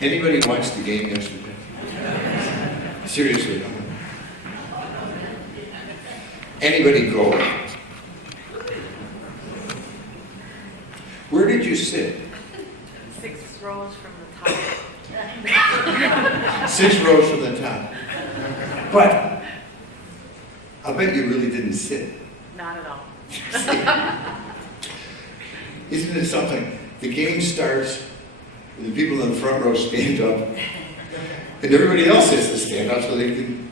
Anybody watch the game yesterday? Seriously. Anybody go? Where did you sit? 6 rows from the top. 6 rows from the top. But I'll bet you really didn't sit. Not at all. Isn't it something? The game starts, and the people in the front row stand up, and everybody else has to stand up so they can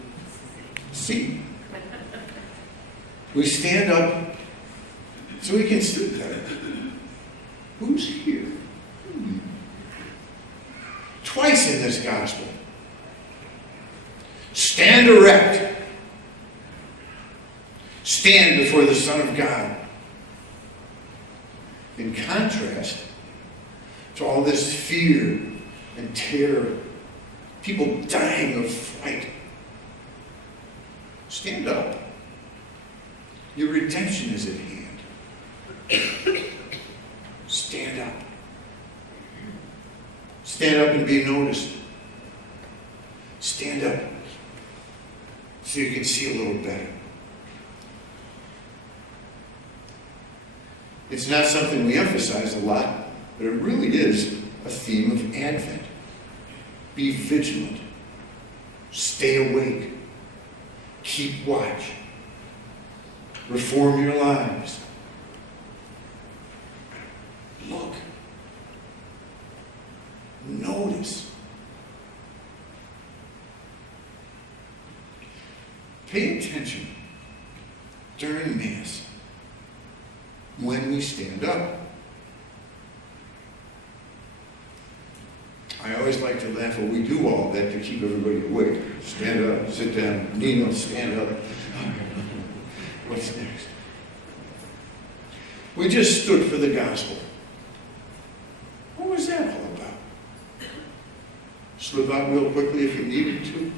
see. We stand up so we can see better. Who's here? Twice in this gospel. Stand erect. Stand before the Son of God. In contrast to all this fear and terror, people dying of fright. Stand up. Your redemption is at hand. Stand up. Stand up and be noticed. Stand up so you can see a little better. It's not something we emphasize a lot, but it really is a theme of Advent. Be vigilant. Stay awake. Keep watch. Reform your lives. Look. Notice. Pay attention during Mass when we stand up. I always like to laugh, well, we do all that to keep everybody awake. Stand up, sit down, kneel, stand up. What's next? We just stood for the gospel. What was that all about? Slip out real quickly if you needed to.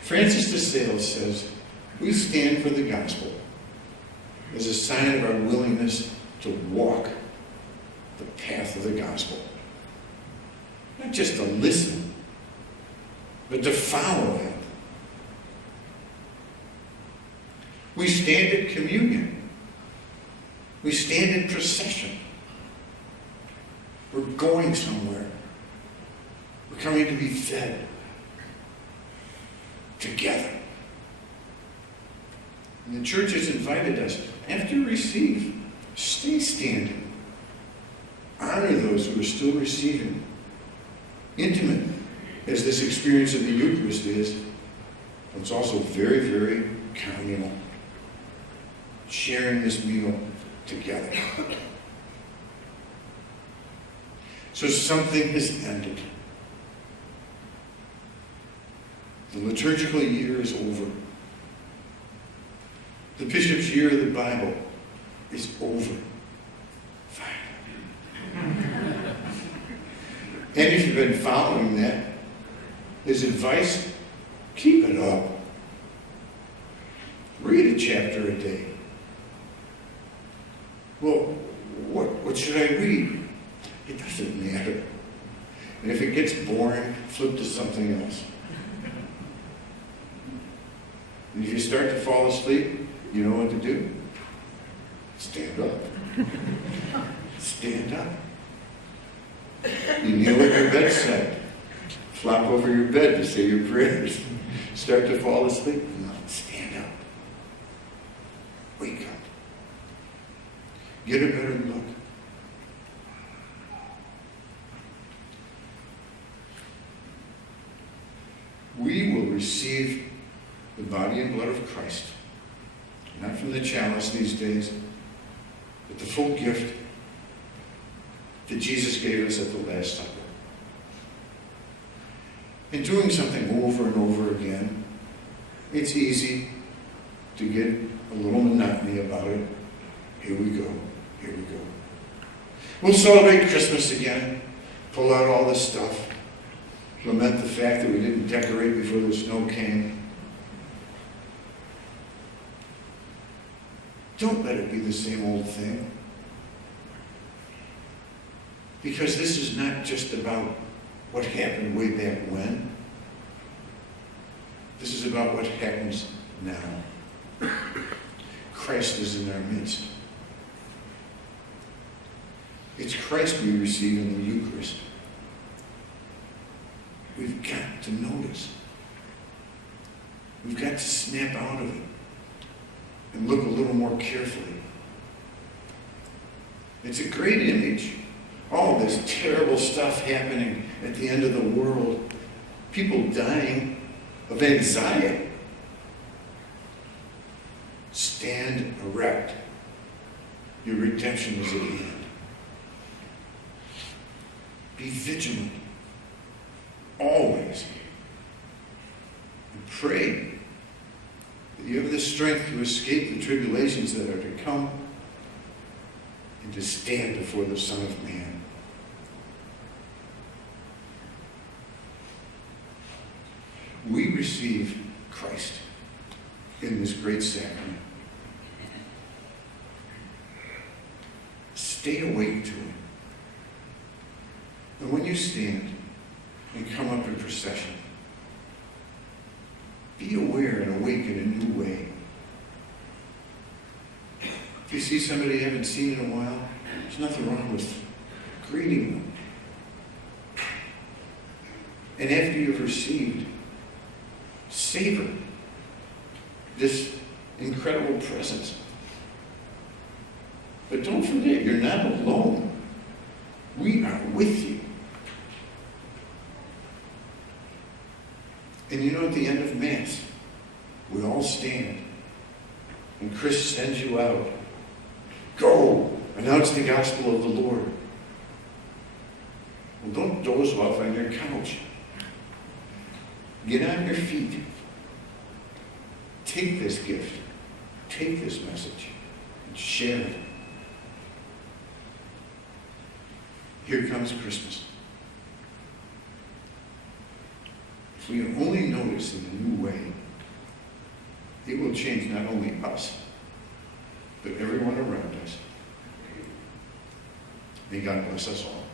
Francis de Sales says, we stand for the gospel as a sign of our willingness to walk the path of the gospel. Not just to listen, but to follow him. We stand at communion. We stand in procession. We're going somewhere. We're coming to be fed together. And the church has invited us, after you receive, stay standing. Honor those who are still receiving. Intimate as this experience of the Eucharist is, but it's also very, very communal. Sharing this meal together. So something has ended. The liturgical year is over. The bishop's year of the Bible is over. And if you've been following that, his advice, keep it up. Read a chapter a day. Well, what should I read? It doesn't matter. And if it gets boring, flip to something else. And if you start to fall asleep, you know what to do? Stand up. Stand up. You kneel at your bedside. Flop over your bed to say your prayers. Start to fall asleep. No, stand up. Wake up. Get a better look. We will receive the body and blood of Christ, not from the chalice these days, but the full gift that Jesus gave us at the Last Supper. And doing something over and over again, it's easy to get a little monotony about it. Here we go. Here we go. We'll celebrate Christmas again, pull out all this stuff, lament the fact that we didn't decorate before the snow came. Don't let it be the same old thing. Because this is not just about what happened way back when. This is about what happens now. Christ is in our midst. It's Christ we receive in the Eucharist. We've got to notice. We've got to snap out of it and look a little more carefully. It's a great image. All this terrible stuff happening at the end of the world. People dying of anxiety. Stand erect. Your redemption is at hand. Be vigilant. Always. And pray that you have the strength to escape the tribulations that are to come and to stand before the Son of Man. We receive Christ in this great sacrament. Stay awake to it. And when you stand and come up in procession, be aware and awake in a new way. If you see somebody you haven't seen in a while, there's nothing wrong with greeting them. And after you've received, savor this incredible presence. But don't forget, you're not alone. We are with you. And you know, at the end of Mass, we all stand. And Chris sends you out. Go, announce the gospel of the Lord. Well, don't doze off on your couch. Get on your feet. Take this gift. Take this message. And share it. Here comes Christmas. If we only notice in a new way, it will change not only us, but everyone around us. May God bless us all.